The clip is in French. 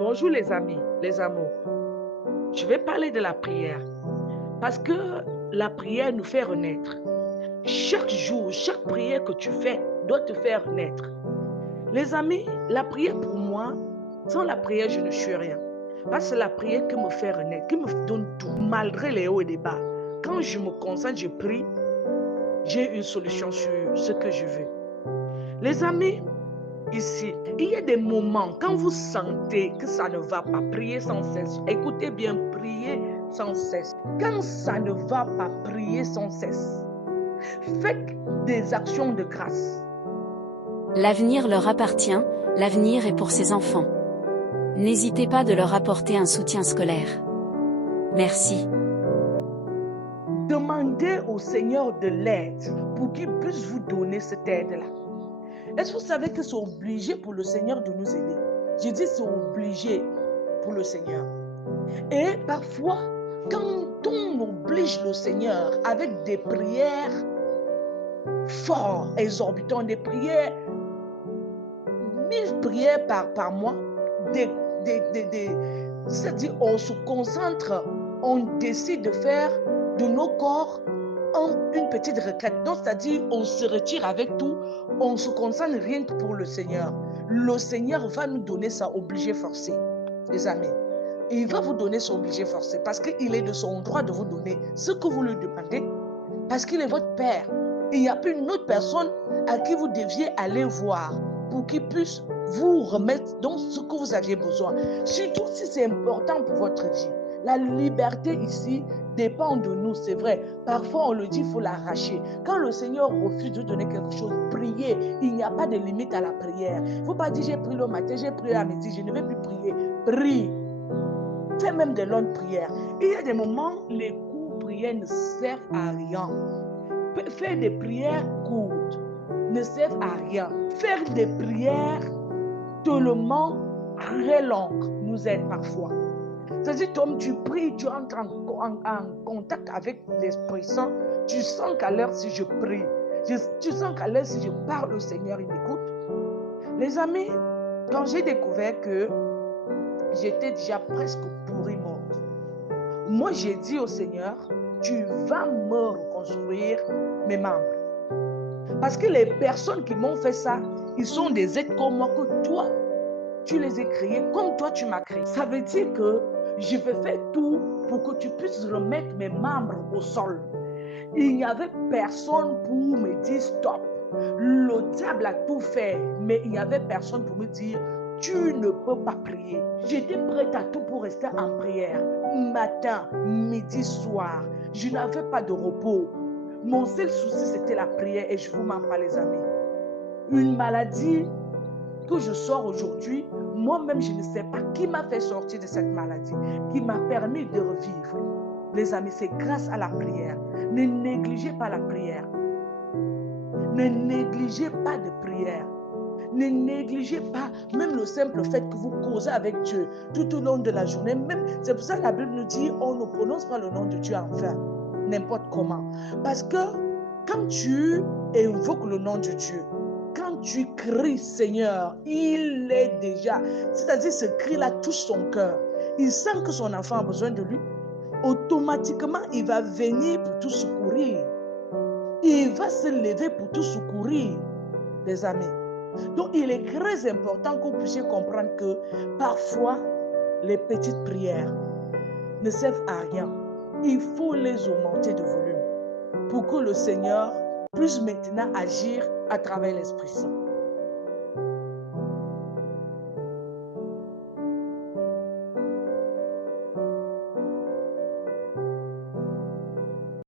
Bonjour les amis, les amours. Je vais parler de la prière parce que la prière nous fait renaître. Chaque jour, chaque prière que tu fais doit te faire renaître. Les amis, la prière pour moi, sans la prière, je ne suis rien. Parce que c'est la prière qui me fait renaître, qui me donne tout, malgré les hauts et les bas. Quand je me concentre, je prie, j'ai une solution sur ce que je veux. Les amis, ici, il y a des moments quand vous sentez que ça ne va pas, priez sans cesse. Écoutez bien, priez sans cesse. Quand ça ne va pas, priez sans cesse. Faites des actions de grâce. L'avenir leur appartient, l'avenir est pour ses enfants. N'hésitez pas de leur apporter un soutien scolaire. Merci. Demandez au Seigneur de l'aide pour qu'il puisse vous donner cette aide-là. Est-ce que vous savez que c'est obligé pour le Seigneur de nous aider? Je dis c'est obligé pour le Seigneur. Et parfois, quand on oblige le Seigneur avec des prières fortes, exorbitantes, des prières, 1000 prières par mois, c'est-à-dire on se concentre, on décide de faire de nos corps une petite retraite. Donc, c'est-à-dire on se retire avec tout, on se concentre rien que pour le Seigneur. Le Seigneur va nous donner ça obligé forcé, les amis. Il va vous donner son obligé forcé parce qu'il est de son droit de vous donner ce que vous lui demandez parce qu'il est votre Père. Il n'y a plus une autre personne à qui vous deviez aller voir pour qu'il puisse vous remettre dans ce que vous aviez besoin. Surtout si c'est important pour votre vie. La liberté ici dépend de nous, c'est vrai. Parfois, on le dit, il faut l'arracher. Quand le Seigneur refuse de donner quelque chose, priez. Il n'y a pas de limite à la prière. Il ne faut pas dire, j'ai prié le matin, j'ai prié à midi, je ne vais plus prier. Prie. Fais même de longues prières. Il y a des moments, les courtes prières ne servent à rien. Faire des prières courtes ne servent à rien. Faire des prières tellement très longues nous aide parfois. C'est-à-dire, comme tu pries, tu entres en contact avec l'Esprit Saint, tu sens qu'à l'heure si je prie, tu sens qu'à l'heure si je parle au Seigneur, il m'écoute. Les amis, quand j'ai découvert que j'étais déjà presque pourri morte, moi j'ai dit au Seigneur, tu vas me reconstruire mes membres. Parce que les personnes qui m'ont fait ça, ils sont des êtres comme moi que toi, tu les as créés comme toi tu m'as créé. Ça veut dire que je vais faire tout pour que tu puisses remettre mes membres au sol. Il n'y avait personne pour me dire stop. Le diable a tout fait, mais il n'y avait personne pour me dire tu ne peux pas prier. J'étais prête à tout pour rester en prière. Matin, midi, soir. Je n'avais pas de repos. Mon seul souci, c'était la prière et je vous mens pas, les amis. Une maladie que je sors aujourd'hui, moi-même, je ne sais pas qui m'a fait sortir de cette maladie, qui m'a permis de revivre. Les amis, c'est grâce à la prière. Ne négligez pas la prière. Ne négligez pas de prière. Ne négligez pas même le simple fait que vous causez avec Dieu tout au long de la journée. Même, c'est pour ça que la Bible nous dit on ne prononce pas le nom de Dieu en vain, n'importe comment. Parce que quand tu invoques le nom de Dieu, quand tu cries Seigneur, il est déjà, c'est-à-dire ce cri-là touche son cœur. Il sent que son enfant a besoin de lui. Automatiquement, il va venir pour tout secourir. Il va se lever pour tout secourir, les amis. Donc, il est très important que vous puissiez comprendre que parfois, les petites prières ne servent à rien. Il faut les augmenter de volume pour que le Seigneur puisse maintenant agir à travers l'Esprit Saint.